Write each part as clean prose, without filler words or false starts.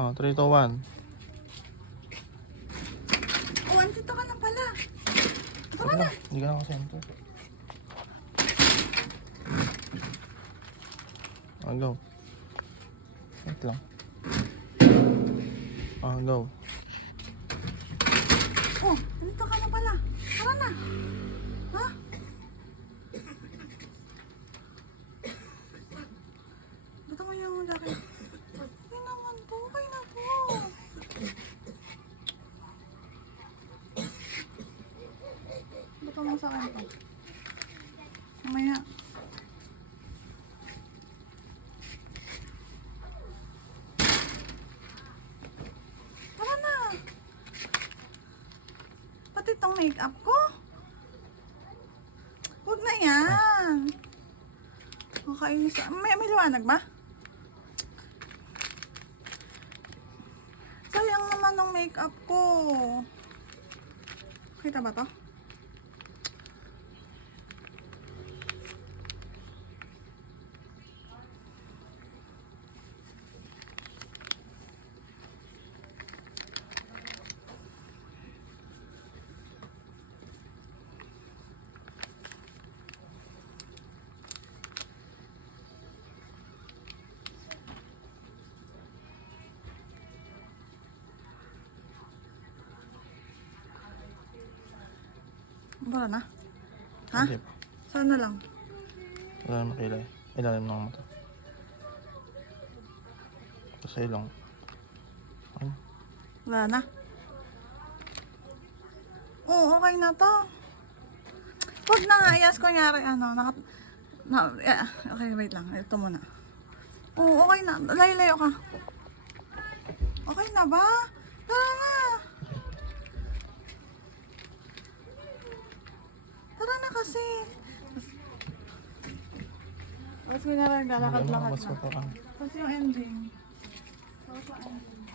Oh, 3, 2, 1. Oh, andito ka na pala. Tara na. Hindi ka na ako center. Oh, go. Wait lang. Oh, go. Oh, andito ka na pala. Tara na. Ha? Ba't mo yung laki? Ay naman po. Okay na po. Ba't mo sa akin to? Mamaya. Tara na. Pati itong makeup ko. Huwag na yan. Makainis. May liwanag ba? Sayang naman ng makeup ko. Kita ba to? Wala na? Ha? Hindi pa. Saan na lang? Wala na makilay. Ilalim ng mata. Ito sa ilong. Ay, Wala na? Oo, okay na to. Huwag na nga, yes, kunyari, okay, wait lang, ito muna. Oo, okay na, layo-layo ka. Okay na ba? Tara na. Tara na kasi. Tapos kunyari, lalakad-lakad mas na. matarang. Tapos yung ending. Tapos yung ending.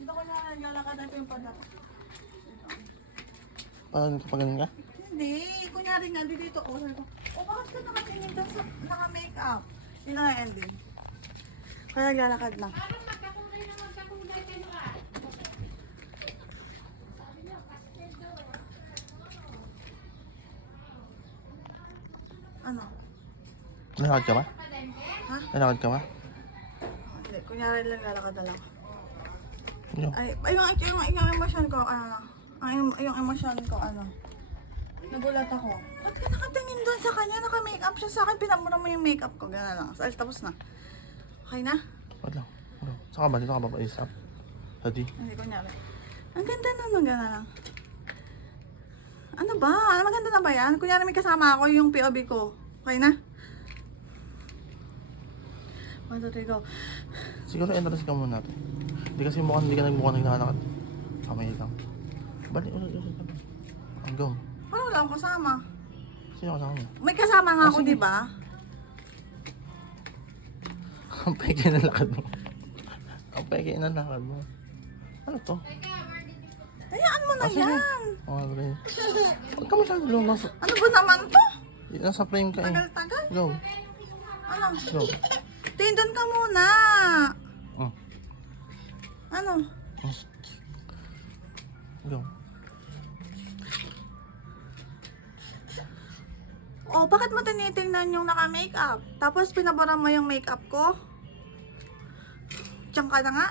Dito kunyari, lalakad na ito yung padak. Paano kapag ganun ka? Hindi, kunyari nga dito oh, sabi ko, oh bakit ka nakatingin doon sa naka-makeup? Yun ang ending. Kaya naglalakad na. Parang magkakulay na magkakulay kayo ah. Ano? Nalakad ka ba? Ha? Nalakad ka ba? Oh, hindi, kunyari lang lalakad na lang. Yo. Ay, yung emosyon ko, yung emosyon ko, nagulat ako. Ba't ka nakatingin doon sa kanya? Naka-makeup siya sa akin, pinamura mo yung makeup ko, gano'n lang. Tapos na. Okay na? Wait lang. Ano? Saka ba? Dito ka ba pa-isap? Hadi. Hindi, kunyari. Ang ganda nun, gano'n lang. Ano ba? Maganda na ba yan? Kunyari may kasama ako yung POV ko. Okay na? 1, 2, 3, go. Siguro entrance ka muna natin. Hindi kasi mukhang hindi ka naglalakad. Kamay lang. Balik ulit ka ba? Ang go. Parang wala akong kasama. Sino kasama mo? May kasama nga ako, sige. di ba? Ang peke na lakad mo. Ang peke na lakad mo. Ano to? Hayaan mo na Sige. yan. Oh, okay. Huwag ka masyado lumang. Ano ba naman to? Nasa frame ka eh. Tagal-tagal. Go. Ano? Go. Tindon ka muna. Mm. Ano? Go. Oh, bakit mo tinitingnan yung naka-makeup? Tapos pinabara mo yung makeup ko? Diyan ka na nga.